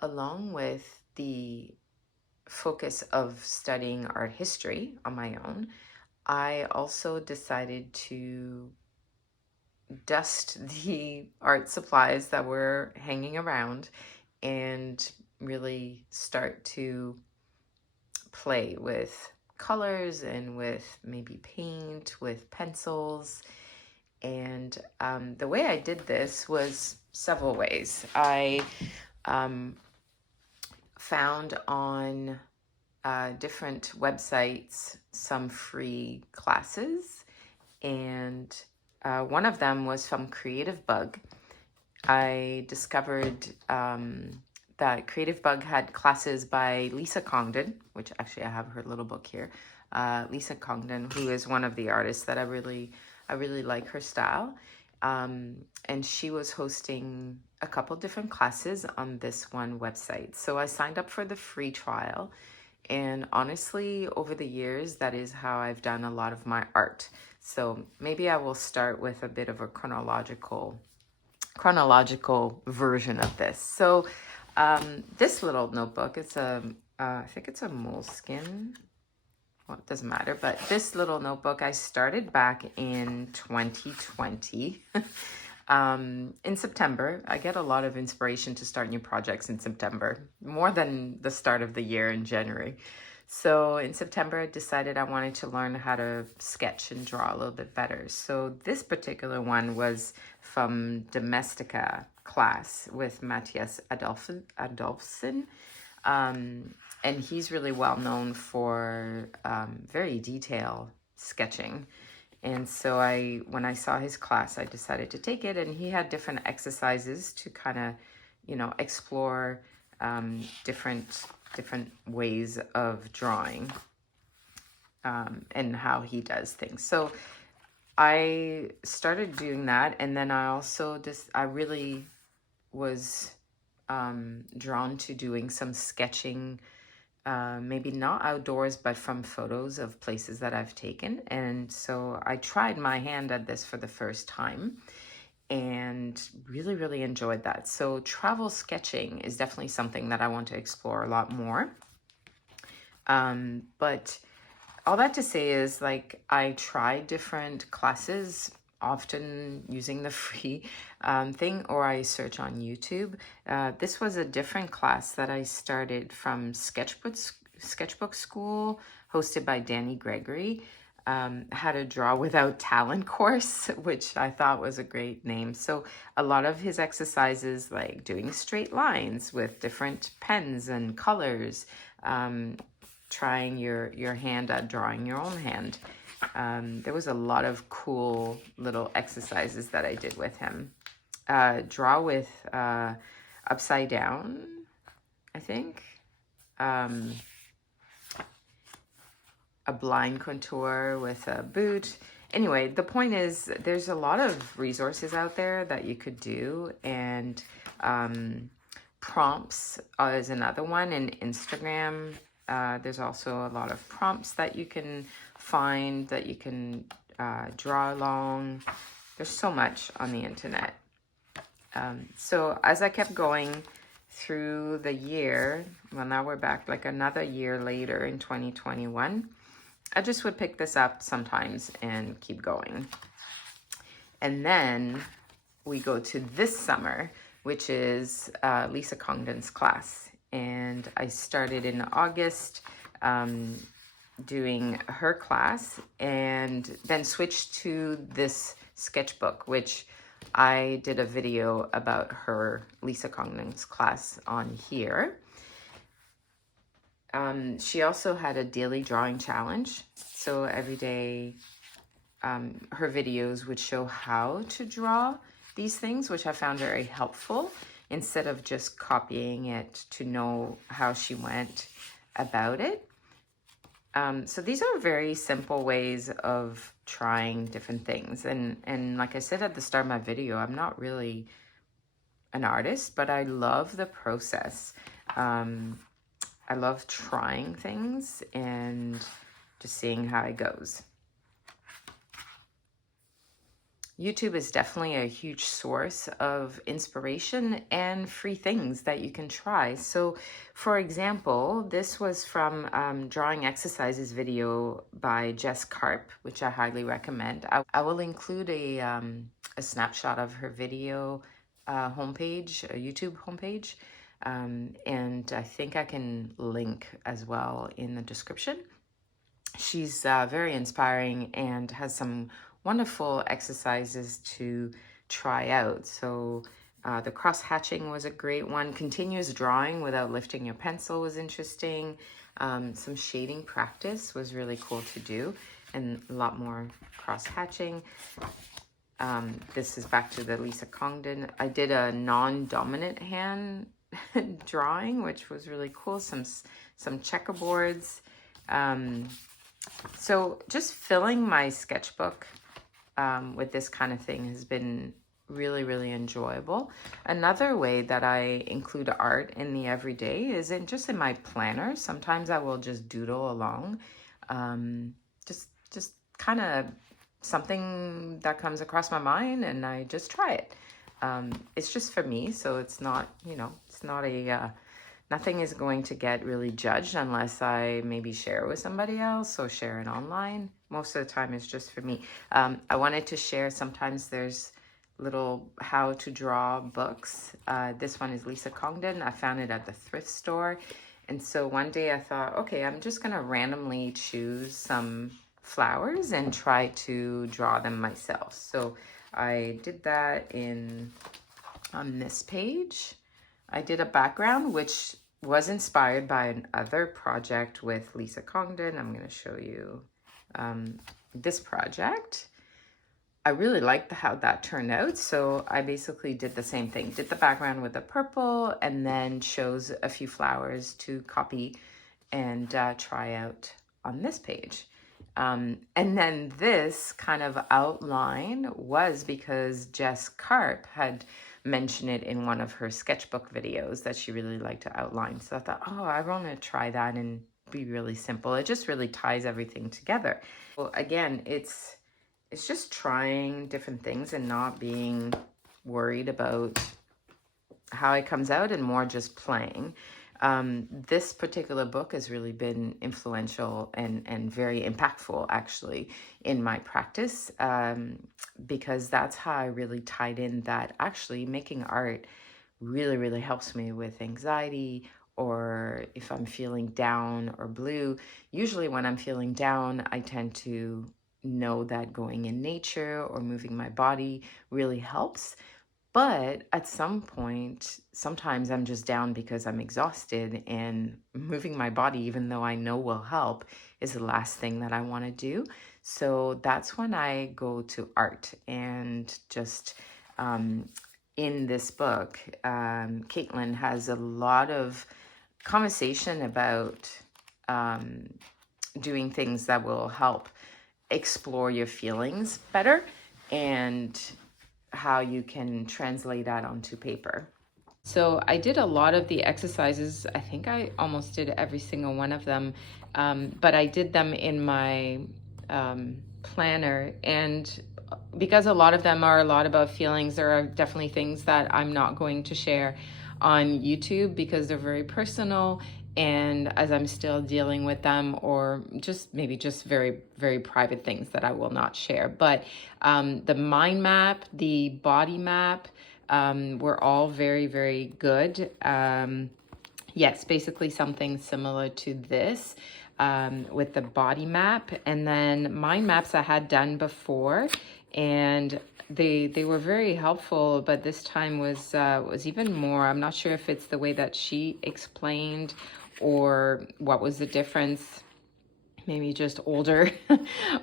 along with the focus of studying art history on my own, I also decided to dust the art supplies that were hanging around and really start to play with colors and with maybe paint, with pencils. And the way I did this was several ways. I um, found on different websites some free classes, and one of them was from Creative Bug. I discovered that Creative Bug had classes by Lisa Congdon, which actually I have her little book here. Lisa Congdon, who is one of the artists that I really like her style. And she was hosting a couple different classes on this one website. So I signed up for the free trial. And honestly, over the years, that is how I've done a lot of my art. So maybe I will start with a bit of a chronological version of this. So this little notebook, it's I think it's a moleskin. Well, it doesn't matter, but this little notebook I started back in 2020. In September. I get a lot of inspiration to start new projects in September, more than the start of the year in January. So in September, I decided I wanted to learn how to sketch and draw a little bit better. So this particular one was from Domestika class with Matthias Adolfsen. And he's really well known for very detailed sketching. And so when I saw his class, I decided to take it, and he had different exercises to kind of, explore different ways of drawing and how he does things. So I started doing that, and then I really was drawn to doing some sketching, maybe not outdoors, but from photos of places that I've taken. And so I tried my hand at this for the first time and really enjoyed that. So travel sketching is definitely something that I want to explore a lot more. But all that to say is, like, I try different classes, often using the free thing, or I search on YouTube. This was a different class that I started from Sketchbook Skool, hosted by Danny Gregory. How to Draw Without Talent course, which I thought was a great name. So a lot of his exercises, like doing straight lines with different pens and colors, trying your hand at drawing your own hand. There was a lot of cool little exercises that I did with him. Draw with upside down, I think. A blind contour with a boot. Anyway, the point is, there's a lot of resources out there that you could do, and prompts is another one. In Instagram, there's also a lot of prompts that you can find, that you can draw along. There's so much on the internet. So as I kept going through the year, well, now we're back like another year later in 2021, I just would pick this up sometimes and keep going. And then we go to this summer, which is Lisa Congdon's class. And I started in August doing her class, and then switched to this sketchbook, which I did a video about her, Lisa Congdon's class, on here. She also had a daily drawing challenge. So every day, her videos would show how to draw these things, which I found very helpful, instead of just copying it to know how she went about it. So these are very simple ways of trying different things. And like I said at the start of my video, I'm not really an artist, but I love the process. I love trying things and just seeing how it goes. YouTube is definitely a huge source of inspiration and free things that you can try. So, for example, this was from Drawing Exercises video by Jess Karp, which I highly recommend. I will include a snapshot of her video homepage, a YouTube homepage, and I think I can link as well in the description. She's very inspiring and has some wonderful exercises to try out. So the cross hatching was a great one. Continuous drawing without lifting your pencil was interesting. Some shading practice was really cool to do, and a lot more cross hatching. This is back to the Lisa Congdon. I did a non-dominant hand drawing, which was really cool. Some checkerboards. So just filling my sketchbook with this kind of thing has been really, really enjoyable. Another way that I include art in the everyday is just in my planner. Sometimes I will just doodle along, just kind of something that comes across my mind, and I just try it. It's just for me, so it's not, it's not a nothing is going to get really judged unless I maybe share it with somebody else or share it online. Most of the time it's just for me. I wanted to share, sometimes there's little how to draw books. This one is Lisa Congdon. I found it at the thrift store. And so one day I thought, okay, I'm just gonna randomly choose some flowers and try to draw them myself. So I did that on this page. I did a background which was inspired by another project with Lisa Congdon. I'm going to show you this project. I really liked how that turned out, so I basically did the same thing. Did the background with the purple and then chose a few flowers to copy and try out on this page. And then this kind of outline was because Jess Karp had mentioned it in one of her sketchbook videos that she really liked to outline. So I thought, oh, I want to try that and be really simple. It just really ties everything together. Well, again, it's just trying different things and not being worried about how it comes out and more just playing. This particular book has really been influential and very impactful actually in my practice, because that's how I really tied in that actually making art really, really helps me with anxiety, or if I'm feeling down or blue. Usually when I'm feeling down, I tend to know that going in nature or moving my body really helps. But at some point, sometimes I'm just down because I'm exhausted, and moving my body, even though I know will help, is the last thing that I want to do. So that's when I go to art. And just in this book, Caitlin has a lot of conversation about doing things that will help explore your feelings better and how you can translate that onto paper. So I did a lot of the exercises. I think I almost did every single one of them, but I did them in my planner. And because a lot of them are a lot about feelings, there are definitely things that I'm not going to share on YouTube because they're very personal, and as I'm still dealing with them, or just maybe just very, very private things that I will not share. But the mind map, the body map, were all very, very good. Yes, basically something similar to this with the body map. And then mind maps I had done before, and they were very helpful, but this time was even more. I'm not sure if it's the way that she explained or what was the difference, maybe just older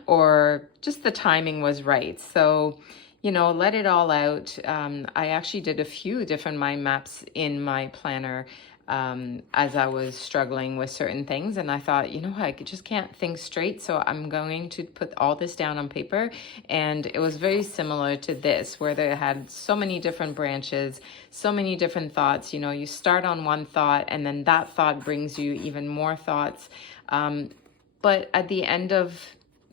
or just the timing was right. So, let it all out. I actually did a few different mind maps in my planner as I was struggling with certain things. And I thought, I just can't think straight. So I'm going to put all this down on paper. And it was very similar to this, where they had so many different branches, so many different thoughts. You start on one thought and then that thought brings you even more thoughts. But at the end of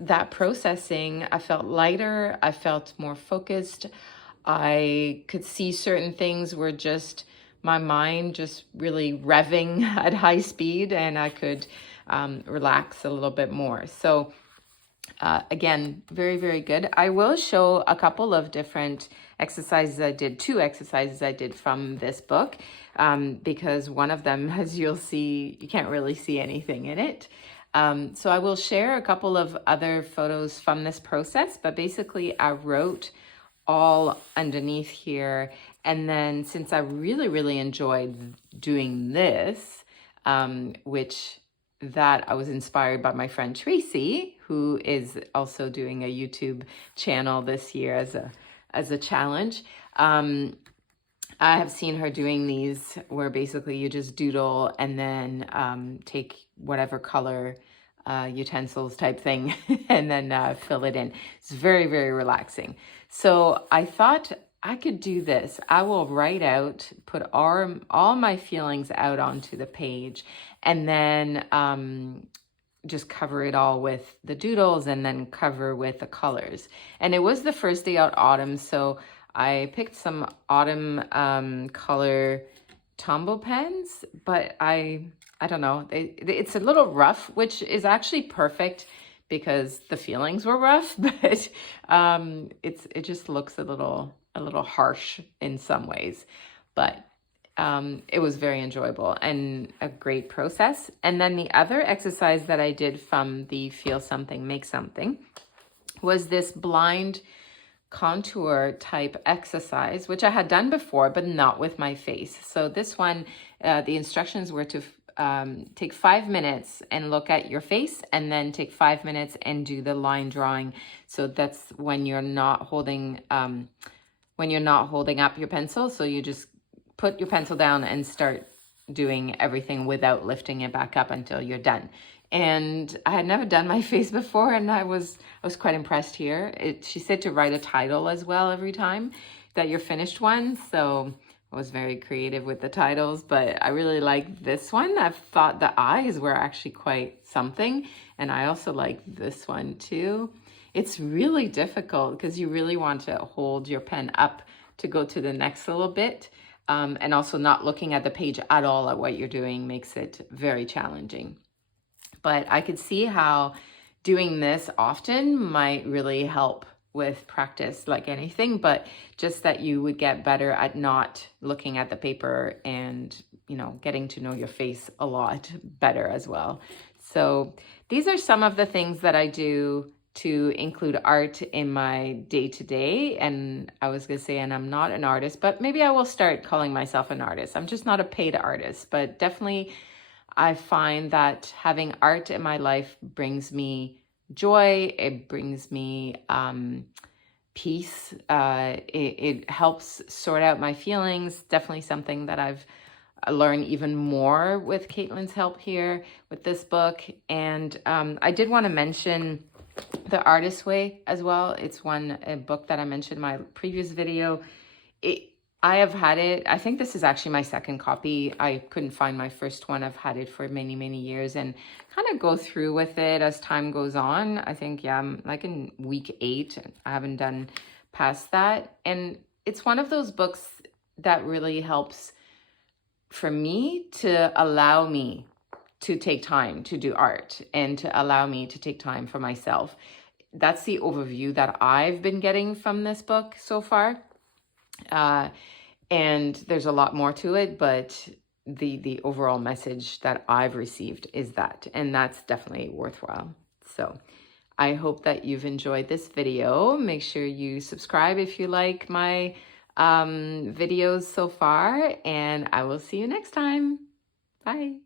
that processing, I felt lighter, I felt more focused. I could see certain things were just my mind just really revving at high speed, and I could relax a little bit more. So again, very, very good. I will show a couple of different exercises I did, 2 exercises I did from this book, because one of them, as you'll see, you can't really see anything in it. So I will share a couple of other photos from this process, but basically I wrote all underneath here. And then since I really, really enjoyed doing this, which that I was inspired by my friend Tracy, who is also doing a YouTube channel this year as a challenge. I have seen her doing these where basically you just doodle and then take whatever color utensils type thing and then fill it in. It's very, very relaxing. So I thought I could do this. I will write out, put all my feelings out onto the page, and then just cover it all with the doodles and then cover with the colors. And it was the first day out autumn, so I picked some autumn color Tombow pens, but I don't know, it's a little rough, which is actually perfect because the feelings were rough, but it just looks a little harsh in some ways. But it was very enjoyable and a great process. And then the other exercise that I did from the Feel Something, Make Something was this blind contour type exercise, which I had done before, but not with my face. So this one, the instructions were to take 5 minutes and look at your face, and then take 5 minutes and do the line drawing. So that's when you're not holding up your pencil. So you just put your pencil down and start doing everything without lifting it back up until you're done. And I had never done my face before, and I was quite impressed here. She said to write a title as well every time that you're finished one. So I was very creative with the titles, but I really like this one. I thought the eyes were actually quite something, and I also like this one too. It's really difficult because you really want to hold your pen up to go to the next little bit, and also not looking at the page at all at what you're doing makes it very challenging. But I could see how doing this often might really help with practice, like anything, but just that you would get better at not looking at the paper and, getting to know your face a lot better as well. So these are some of the things that I do to include art in my day-to-day. And I was going to say, and I'm not an artist, but maybe I will start calling myself an artist. I'm just not a paid artist, but definitely I find that having art in my life brings me joy. It brings me peace. It helps sort out my feelings. Definitely something that I've learned even more with Caitlin's help here with this book. And I did want to mention The Artist's Way as well. It's a book that I mentioned in my previous video. I have had it. I think this is actually my second copy. I couldn't find my first one. I've had it for many, many years and kind of go through with it as time goes on. I think, I'm like in week 8. I haven't done past that. And it's one of those books that really helps for me to allow me to take time to do art and to allow me to take time for myself. That's the overview that I've been getting from this book so far. And there's a lot more to it, but the overall message that I've received is that, and that's definitely worthwhile. So I hope that you've enjoyed this video. Make sure you subscribe if you like my videos so far, and I will see you next time. Bye.